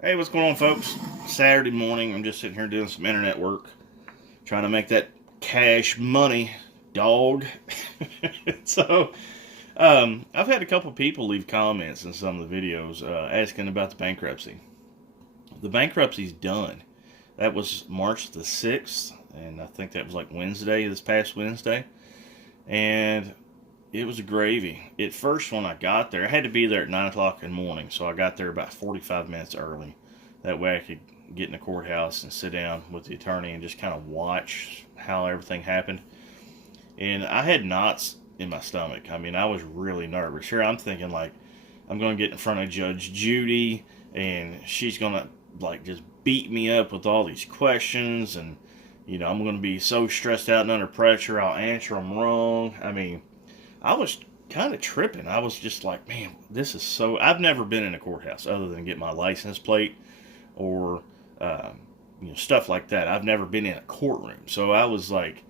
Hey, what's going on, folks? Saturday morning. I'm just sitting here doing some internet work, trying to make that cash money, dog. so, I've had a couple people leave comments in some of the videos asking about the bankruptcy. The bankruptcy's done. That was March the 6th, and I think that was like Wednesday, this past Wednesday. And it was a gravy. At first, when I got there, I had to be there at 9 o'clock in the morning, so I got there about 45 minutes early. That way I could get in the courthouse and sit down with the attorney and just kind of watch how everything happened. And I had knots in my stomach. I mean, I was really nervous. Here I'm thinking, like, I'm going to get in front of Judge Judy, and she's going to, like, just beat me up with all these questions, and, I'm going to be so stressed out and under pressure, I'll answer them wrong. I mean, I was kind of tripping. I was just like, man, this is so. I've never been in a courthouse other than get my license plate or stuff like that. I've never been in a courtroom, so I was like,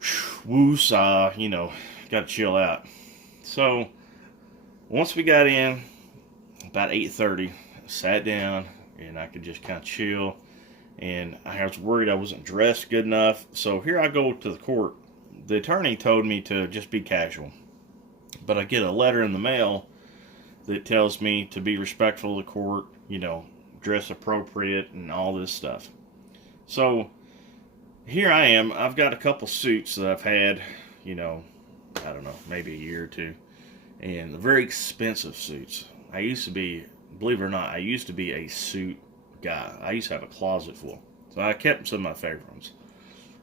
woosah, got to chill out. So once we got in, about 8:30, sat down and I could just kind of chill. And I was worried I wasn't dressed good enough. So here I go to the court. The attorney told me to just be casual, but I get a letter in the mail that tells me to be respectful of the court, dress appropriate and all this stuff. So here I am. I've got a couple suits that I've had, I don't know, maybe a year or two, and very expensive suits. I used to be, believe it or not, I used to be a suit guy. I used to have a closet full. So I kept some of my favorite ones.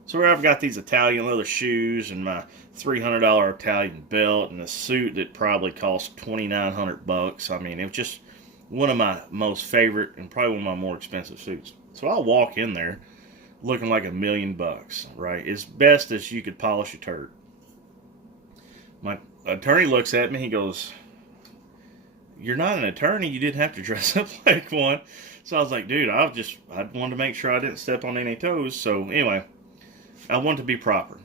So where I've got these Italian leather shoes and my $300 Italian belt and a suit that probably cost $2,900. I mean, it was just one of my most favorite and probably one of my more expensive suits. So I'll walk in there looking like $1,000,000, right? As best as you could polish a turd. My attorney looks at me. He goes, "You're not an attorney. You didn't have to dress up like one." So I was like, dude, I wanted to make sure I didn't step on any toes. So anyway, I wanted to be proper.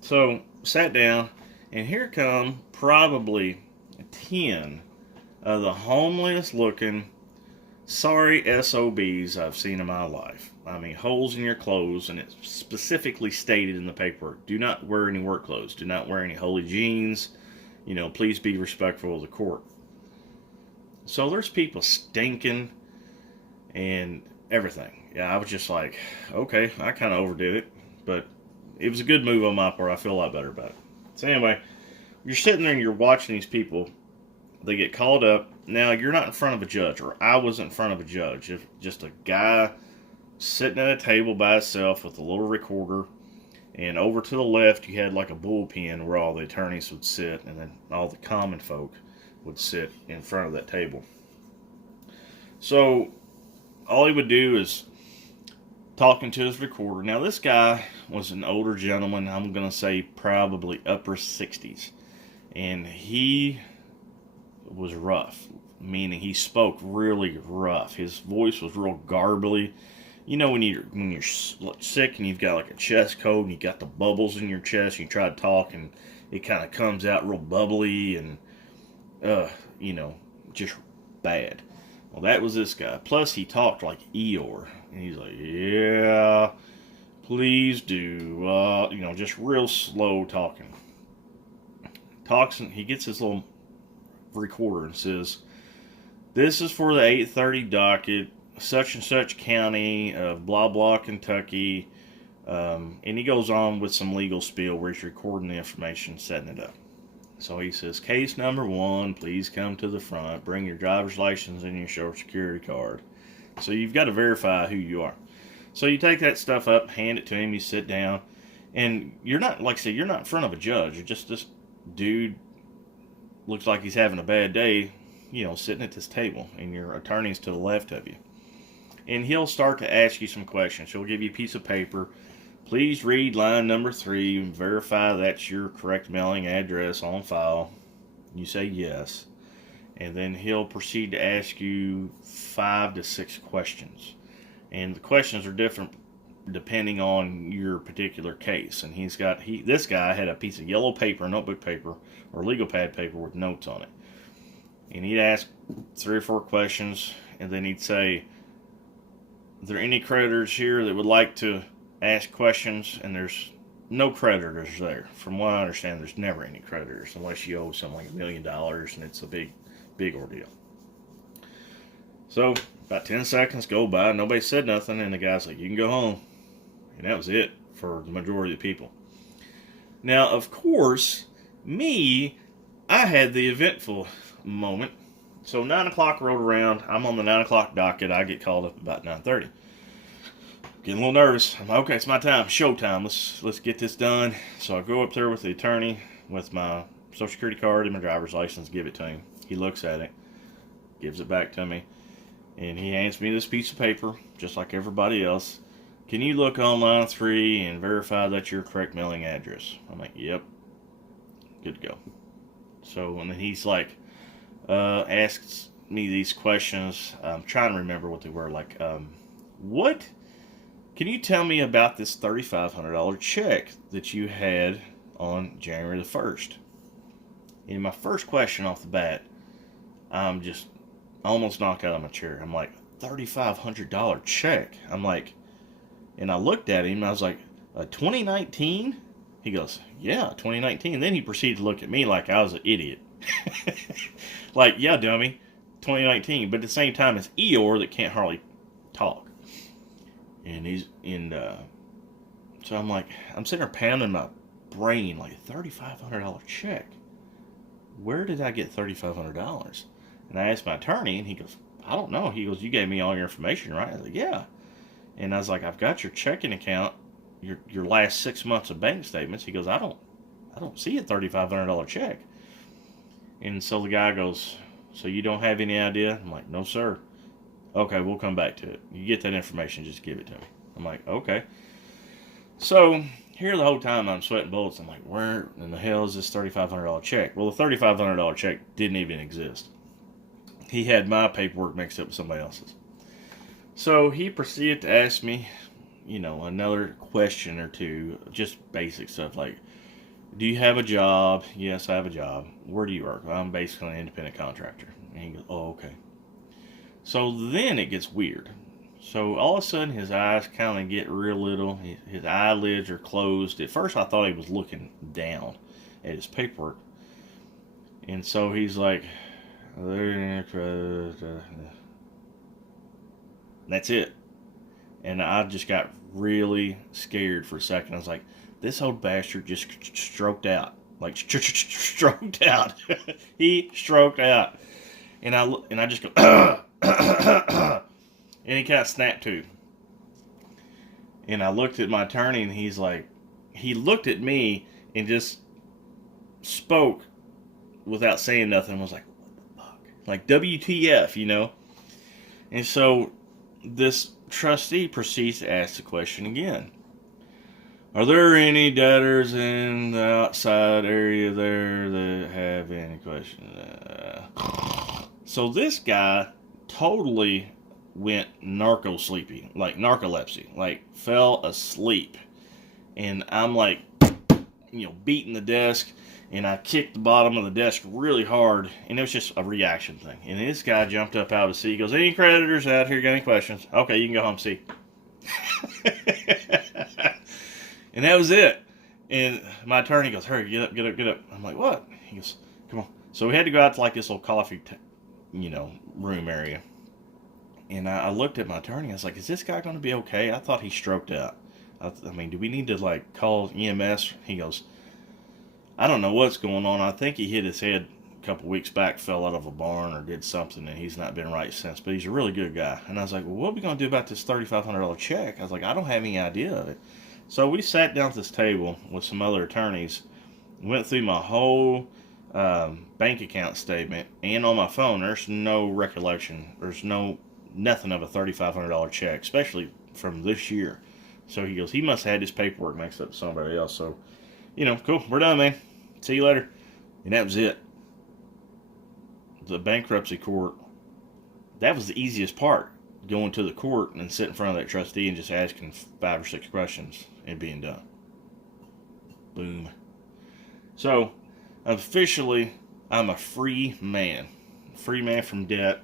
So sat down, and here come probably 10 of the homeliest looking, sorry SOBs I've seen in my life. I mean, holes in your clothes, and it's specifically stated in the paperwork. Do not wear any work clothes. Do not wear any holy jeans. Please be respectful of the court. So there's people stinking and everything. Yeah, I was just like, okay, I kind of overdid it, but it was a good move on my part. I feel a lot better about it. So anyway, you're sitting there and you're watching these people. They get called up. Now, you're not in front of a judge, or I was in front of a judge. It's just a guy sitting at a table by himself with a little recorder. And over to the left, you had like a bullpen where all the attorneys would sit, and then all the common folk would sit in front of that table. So all he would do is talking to his recorder. Now, this guy was an older gentleman. I'm going to say probably upper 60s. And he was rough, meaning he spoke really rough. His voice was real garbly. When you're sick and you've got like a chest cold and you got the bubbles in your chest, and you try to talk and it kind of comes out real bubbly and just bad. Well, that was this guy. Plus, he talked like Eeyore, and he's like, "Yeah, please do," just real slow talking. Talks, and he gets his little recorder and says, "This is for the 8:30 docket, such and such county of blah blah, Kentucky," and he goes on with some legal spiel where he's recording the information, setting it up. So he says, "Case number 1, please come to the front. Bring your driver's license and your social security card." So you've got to verify who you are. So you take that stuff up, hand it to him, you sit down, and you're not, like I said, you're not in front of a judge. You're just this dude, looks like he's having a bad day, sitting at this table, and your attorney's to the left of you. And he'll start to ask you some questions. He'll give you a piece of paper. "Please read line number 3 and verify that's your correct mailing address on file." You say yes. And then he'll proceed to ask you 5 to 6 questions. And the questions are different depending on your particular case. And this guy had a piece of yellow paper, notebook paper, or legal pad paper with notes on it. And he'd ask 3 or 4 questions, and then he'd say, "Are there any creditors here that would like to ask questions?" And there's no creditors there. From what I understand, there's never any creditors unless you owe something like $1 million, and it's a big ordeal. So about 10 seconds go by, nobody said nothing, and the guy's like, "You can go home." And that was it for the majority of the people. Now, of course, I had the eventful moment. So 9 o'clock rolled around. I'm on the 9 o'clock docket. I get called up about 9:30. Getting a little nervous. I'm like, okay, it's my time. Showtime. Let's get this done. So I go up there with the attorney with my social security card and my driver's license, give it to him. He looks at it, gives it back to me, and he hands me this piece of paper, just like everybody else. "Can you look on line 3 and verify that's your correct mailing address?" I'm like, "Yep." Good to go. So, and then he's like, asks me these questions. I'm trying to remember what they were. Like, what? Can you tell me about this $3,500 check that you had on January the 1st? And my first question off the bat, I'm just almost knocked out of my chair. I'm like, $3,500 check? I'm like, and I looked at him and I was like, 2019? He goes, "Yeah, 2019. Then he proceeded to look at me like I was an idiot. Like, "Yeah, dummy, 2019. But at the same time, it's Eeyore that can't hardly talk. So I'm like, I'm sitting there pounding my brain like, $3,500 check. Where did I get $3,500? And I asked my attorney, and he goes, "I don't know." He goes, "You gave me all your information, right?" I was like, "Yeah." And I was like, "I've got your checking account, your last 6 months of bank statements." He goes, I don't see a $3,500 check." And so the guy goes, "So you don't have any idea?" I'm like, "No, sir." "Okay, we'll come back to it. You get that information, just give it to me." I'm like, "Okay." So here the whole time I'm sweating bullets. I'm like, where in the hell is this $3,500 check? Well, the $3,500 check didn't even exist. He had my paperwork mixed up with somebody else's. So he proceeded to ask me, another question or two, just basic stuff like, "Do you have a job?" "Yes, I have a job." "Where do you work?" "I'm basically an independent contractor." And he goes, "Oh, okay." So then it gets weird. So all of a sudden his eyes kind of get real little. His eyelids are closed. At first I thought he was looking down at his paperwork. And so he's like, that's it. And I just got really scared for a second. I was like, this old bastard just stroked out. Like, stroked out. He stroked out. And I just go, and he kind of snapped to. And I looked at my attorney, and he's like, he looked at me and just spoke without saying nothing. I was like, what the fuck? Like, WTF, And so this trustee proceeds to ask the question again. "Are there any debtors in the outside area there that have any questions?" So this guy totally went narco-sleepy, like narcolepsy, like fell asleep. And I'm like, beating the desk, and I kicked the bottom of the desk really hard, and it was just a reaction thing. And this guy jumped up out of the seat. He goes, "Any creditors out here got any questions?" "Okay, you can go home, see." And that was it. And my attorney goes, "Hurry, get up, get up, get up." I'm like, "What?" He goes, "Come on." So we had to go out to like this little coffee, room area. And I looked at my attorney. I was like, "Is this guy going to be okay?" I thought he stroked out. I mean, do we need to like call EMS? He goes, "I don't know what's going on. I think he hit his head a couple weeks back, fell out of a barn or did something, and he's not been right since. But he's a really good guy." And I was like, "Well, what are we going to do about this $3,500 check?" I was like, "I don't have any idea of it." So we sat down at this table with some other attorneys, went through my whole bank account statement, and on my phone, there's no recollection. There's nothing of a $3,500 check, especially from this year. So he goes, he must have had his paperwork mixed up with somebody else. So, cool, we're done, man. See you later. And that was it. The bankruptcy court, that was the easiest part. Going to the court and sit in front of that trustee and just asking 5 or 6 questions and being done. Boom. So, officially, I'm a free man. Free man from debt.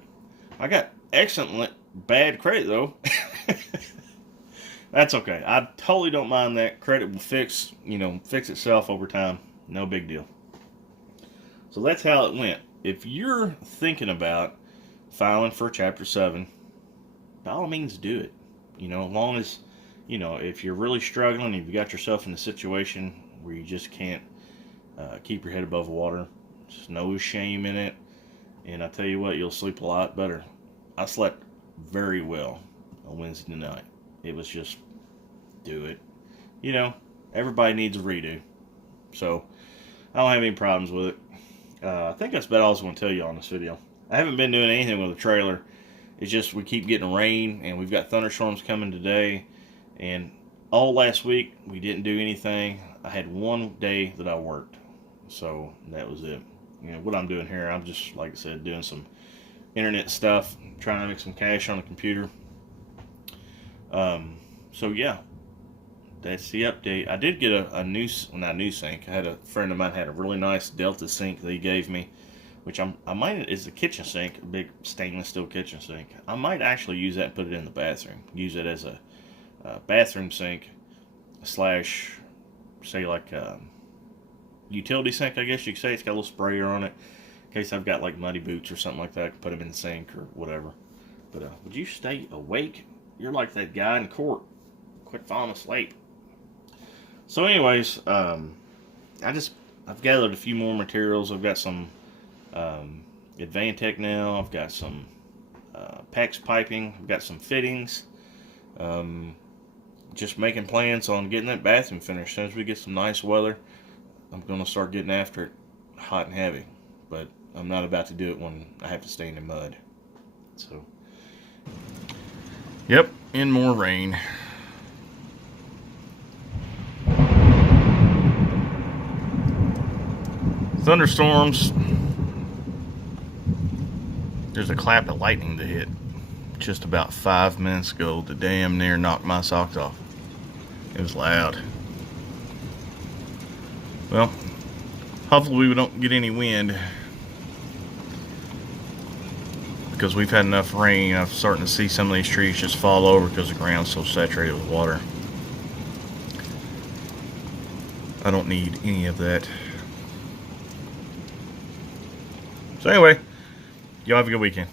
I got excellent bad credit though. That's okay. I totally don't mind that. Credit will fix itself over time. No big deal. So that's how it went. If you're thinking about filing for Chapter 7, by all means do it. As long as, if you're really struggling, if you got yourself in a situation where you just can't keep your head above water, there's no shame in it. And I tell you what, you'll sleep a lot better. I slept very well on Wednesday night. It was just, do it. Everybody needs a redo. So, I don't have any problems with it. I think that's about all I was going to tell you on this video. I haven't been doing anything with the trailer. It's just we keep getting rain, and we've got thunderstorms coming today. And all last week, we didn't do anything. I had one day that I worked. So, that was it. What I'm doing here, I'm just, like I said, doing some internet stuff, trying to make some cash on the computer. So yeah, that's the update. I did get a new, well, not a new sink. I had a friend of mine had a really nice Delta sink that he gave me, which I might, is a kitchen sink, a big stainless steel kitchen sink. I might actually use that and put it in the bathroom. Use it as a bathroom sink slash, say like utility sink, I guess you could say. It's got a little sprayer on it in case I've got like muddy boots or something like that. I can put them in the sink or whatever. But would you stay awake? You're like that guy in court. Quit falling asleep. So anyways, I've gathered a few more materials. I've got some Advantech now. I've got some PEX piping. I've got some fittings. Just making plans on getting that bathroom finished. As soon as we get some nice weather, I'm going to start getting after it hot and heavy. But I'm not about to do it when I have to stay in the mud. So, yep, in more rain. Thunderstorms. There's a clap of lightning that hit just about 5 minutes ago that damn near knocked my socks off. It was loud. Well, hopefully we don't get any wind, because we've had enough rain. I'm starting to see some of these trees just fall over because the ground's so saturated with water. I don't need any of that. So anyway, y'all have a good weekend.